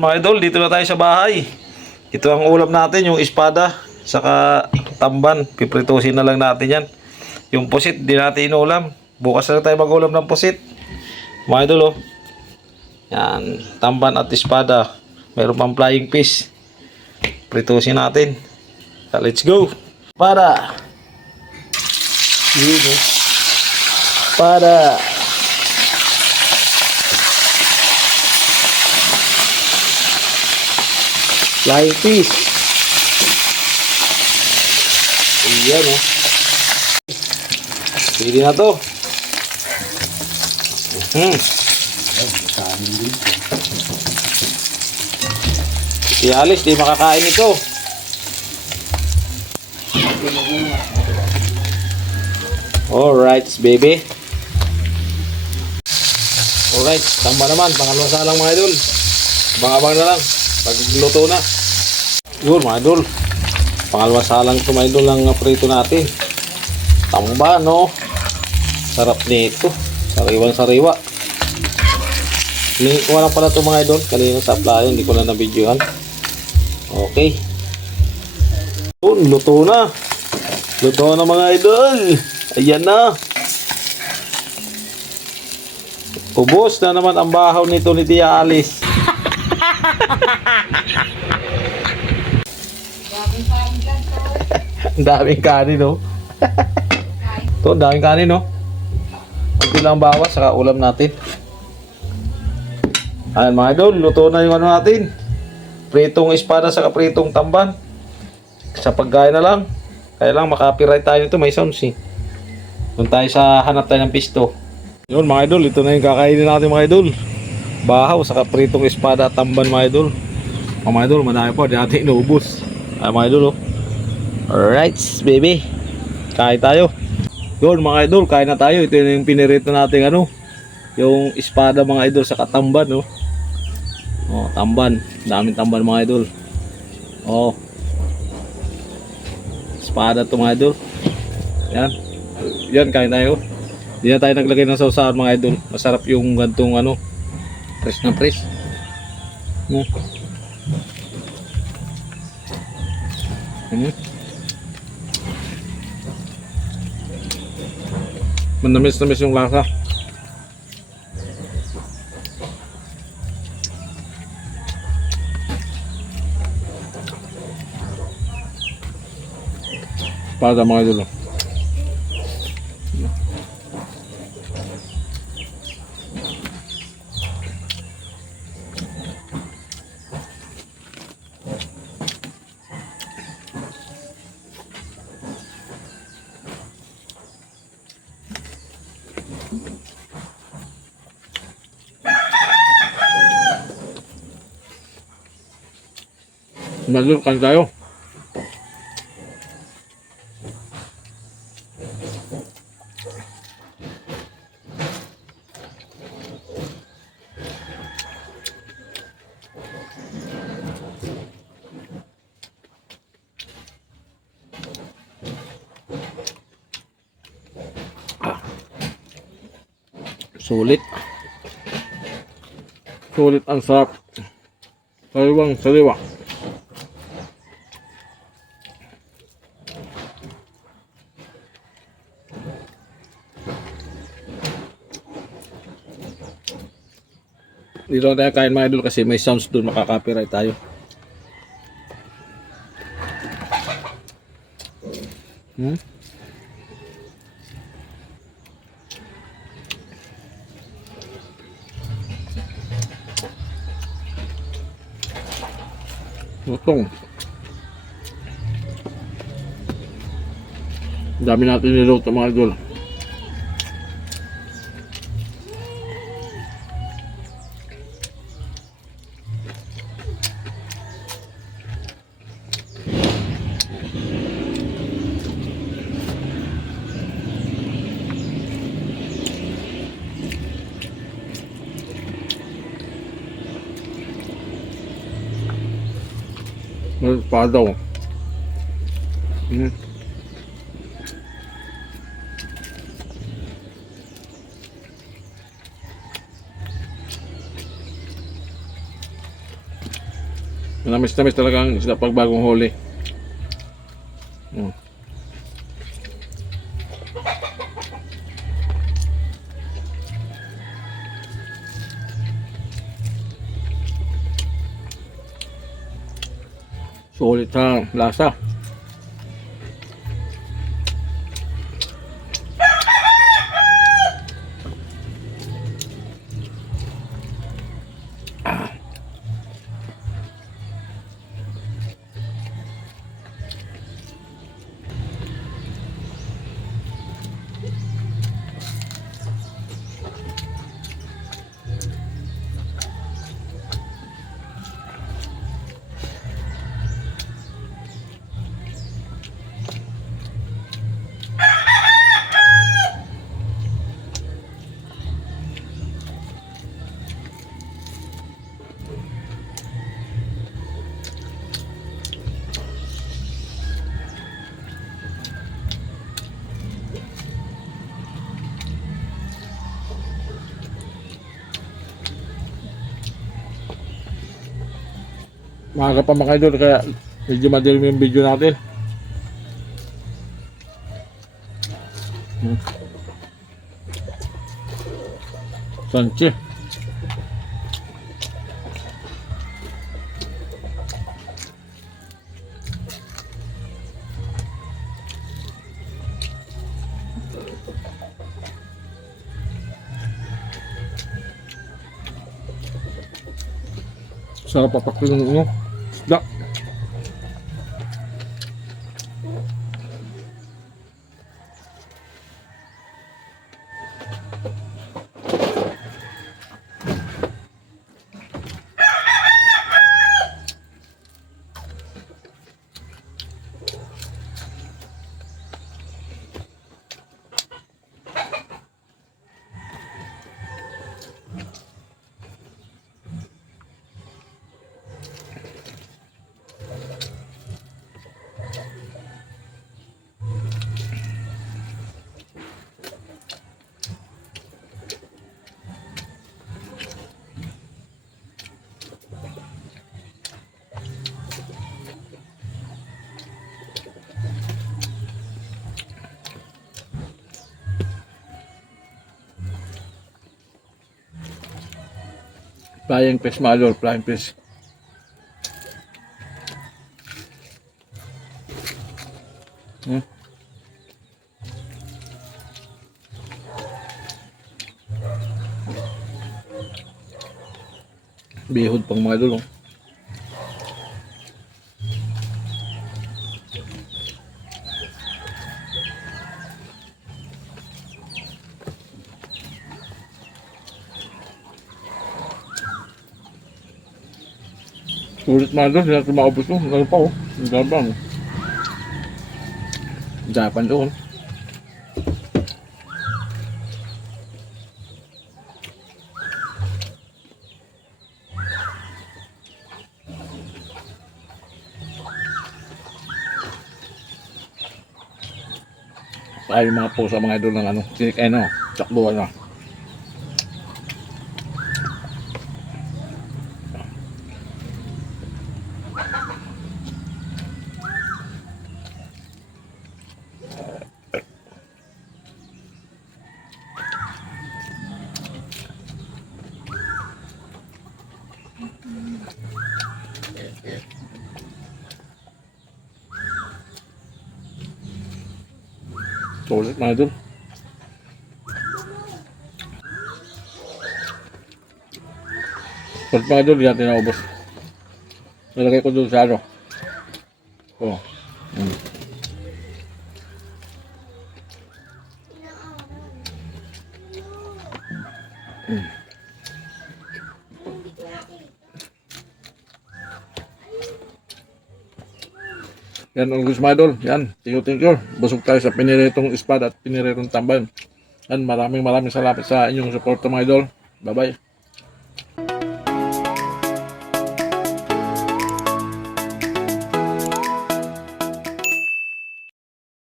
Mga idol, dito na tayo sa bahay. Ito ang ulam natin, yung espada, saka tamban. Pipritusin na lang natin yan. Yung pusit, di natin inulam. Bukas na tayo mag-ulam ng pusit. Mga idol, oh. Yan, tamban at espada. Meron pang flying fish. Pritusin natin. Let's go. Para. Yun, oh. Para. Flying fish. Ayan, oh. Pili na to. Si Alice, di makakain ito. Alright, baby. Alright, tama naman. Pangalawang salang mga idol. Abang-abang na lang. Pagluto na. Yun mga idol. Pangalawang salang ito mga idol ang prito natin. Tamba, no? Sarap nito. Sariwang sariwa. Link ko lang pala ito mga idol. Kanina sa playa, hindi ko na na-videohan. Okay. Yun, luto na. Luto na mga idol. Ayan na. Ubos na naman ang bahaw nito ni Tia Alice. Ang daming kanin, no? Ito, ang daming kanin, no? Kunti lang bawas, saka ulam natin. Ayan mga idol, luto na yung ano natin. Pritong espada, saka pritong tamban. Sa pagkain na lang. Kaya lang makapiright tayo nito, may sounds eh. Doon tayo sa hanap tayo ng pisto. Yun mga idol, ito na yung kakainin natin mga idol. Bahaw, saka pritong espada, tamban mga idol. Mga idol, madami po, di natin inuubos. Ayan mga idol, oh. Alright, baby. Kain tayo. Yun mga idol, kain na tayo. Ito yung pinirito natin ano. Yung espada mga idol sa katamban, no. Oh, tamban. Daming tamban mga idol. Oh. Espada to mga idol. Yan. Yan, kain tayo. Hindi na tayo naglagay ng sausawan mga idol. Masarap yung gantong ano. Fresh na fresh. Hmm. Manamis-namis yung lasa. Para mga idol. Madul kan tayo. Sulit. Sulit ang sarap. Sariwang sariwa. Dito na tayo kain mga idol kasi may sounds doon, makaka-copyright tayo. Lutong. Dami natin niluto mga idol. Padaw. Manamis-namis talaga ang isda pag bagong huli. Mm. Sulit sa lasa. Maaga pa mga idol kaya medyo madilim yung video natin. Sanchi. Sarap papakin ng isda. Flying fish mga idol, flying fish. Bihod pang mga idol. Sulit mga idol, hindi natin makabot ito. Ano pa oh, ang gabang. Japan doon. Ay, yung mga pusa mga idol ng ano, sinik ano, sakluan na. Sulit mga idol. Sulit mga idol, hindi natin naubos. Nalagay ko doon sa ano. Oh. Yan ang gusto mga idol. Yan. Thank you. Busog tayo sa piniritong espada at piniritong tamban. Yan. Maraming salamat sa inyong support mga idol. Bye bye.